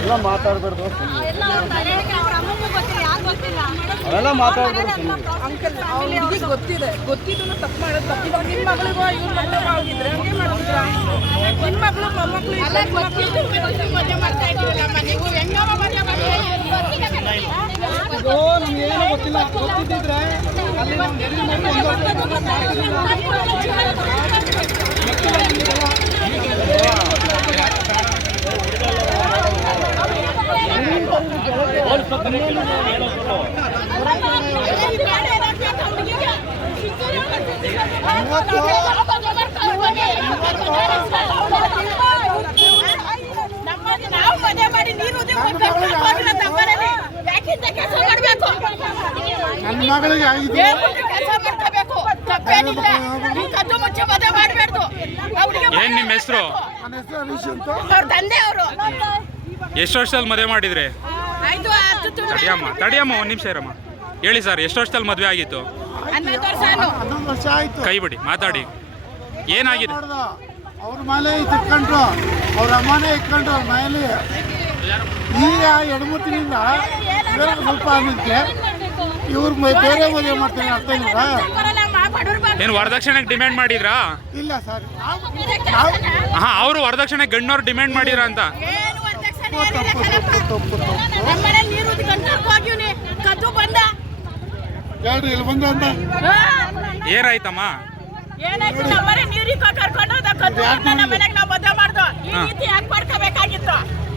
ಎಲ್ಲ ಮಾತಾಡಬಾರ್ದು, ಅವೆಲ್ಲ ಮಾತಾಡಬಾರ್ದು. ಅಂಕಲ್ ಅವ್ರಿಗೆ ಗೊತ್ತಿದ್ದು ತಪ್ಪು ಮಾಡೋದು ತಪ್ಪಿದಾಗ ನಿಮ್ಮ ಮಗಳಿಗೂ ಇವ್ರ ಮದುವೆ ಆಗಿದ್ರೆ ಹಂಗೆ ಮಾಡಿದ್ರ ನಿಮ್ಮ ಮಗಳು ಮೊಮ್ಮಕ್ಕಳು ಮದುವೆ ಮಾಡ್ತಾ ಇದ್ದೀವಲ್ಲಮ್ಮ ನೀವು ಹೆಂಗಮ್ಮ ಮದುವೆ ಮಾಡ್ತಾ ಇದು ನಮ್ಗೇನು ಗೊತ್ತಿಲ್ಲ, ಗೊತ್ತಿದ್ದಿದ್ರೆ ಅಲ್ಲಿ ನಾವು ಮದುವೆ ಮಾಡಿ ನೀರು ನನ್ನ ಮಗಳಿಗೆ ಆಗಿದೆ. ಏನ್ ನಿಮ್ಮ ಹೆಸರು? ನನ್ನ ಹೆಸರು ಹರೀಶ್ ಅಂತ. ಅವ್ರ ತಂದೆ ಅವರು ಎಷ್ಟು ವರ್ಷದಲ್ಲಿ ಮದುವೆ ಮಾಡಿದ್ರಿ? ತಡಿಯಮ್ಮ ಒಂದು ನಿಮಿಷ ಇರಮ್ಮ. ಹೇಳಿ ಸರ್, ಎಷ್ಟು ವರ್ಷದಲ್ಲಿ ಮದುವೆ ಆಗಿತ್ತು? 11 ವರ್ಷ ಆಯ್ತು. ಕೈ ಬಿಡಿ, ಮಾತಾಡಿ. ಏನಾಗಿದೆ? ಅವ್ರ ಮೇಲೆ ಇಟ್ಕೊಂಡ್ರು, ಅವ್ರ ಅಮ್ಮನೇ ಇಟ್ಕೊಂಡ್ರು ಅವ್ರ ಮನೇಲಿ. ಈಗ 2-3 ತಿಂಗಳಿಂದ ಸ್ವಲ್ಪ ಆಗುತ್ತೆ ಇವ್ರು ಬೇರೆ ಮದುವೆ ಮಾಡ್ತಾರೆ. ಅರ್ಥ ಇಲ್ಲ. ಏನು ವರದಕ್ಷಿಣೆಗೆ ಡಿಮ್ಯಾಂಡ್ ಮಾಡಿದ್ರಾ? ಇಲ್ಲ ಸರ್, ಹಾ, ಅವರು ವರದಕ್ಷಿಣೆ ಗಣ್ಣವ್ರು ಡಿಮ್ಯಾಂಡ್ ಮಾಡಿದ್ರ ಅಂತ. ಹೇಳ್ರಿ ಇಲ್ಲಿ ಬಂದ ಅಂತ. ಏನಾಯ್ತಮ್ಮ?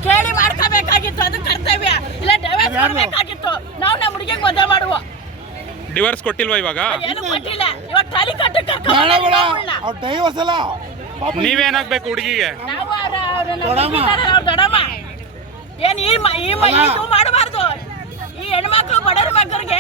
ಕೇಳಿ ಮಾಡ್ಕೋಬೇಕಾಗಿತ್ತು, ಅದು ಕರ್ತವ್ಯ. ಇಲ್ಲ ಡೈವರ್ಸ್ ಕೊಡ್ಬೇಕಾಗಿತ್ತು. ನಾವು ನಮ್ಮ ಹುಡುಗಿಗೆ ಮದುವೆ ಮಾಡುವ. ಡಿವೋರ್ಸ್ ಕೊಟ್ಟಿಲ್ವಾ ಇವಾಗ? ಏನು ಕೊಟ್ಟಿಲ್ಲ. ಇವಾಗ ತಾಲಿ ಕಟ್ಟಕ್ಕೆ ಅವ್ರ ಡೈವರ್ಸ್ ಅಲ್ಲ. ನೀವೇನಾಗ್ಬೇಕು ಹುಡುಗಿಗೆ? ನಾವು ದೊಡ್ಡಮ್ಮ. ಏನ್ ಈ ಮಾಡಬಾರ್ದು. ಈ ಹೆಣ್ಮಕ್ಳು ಬಡವ್ರ ಮಕ್ಕಳಿಗೆ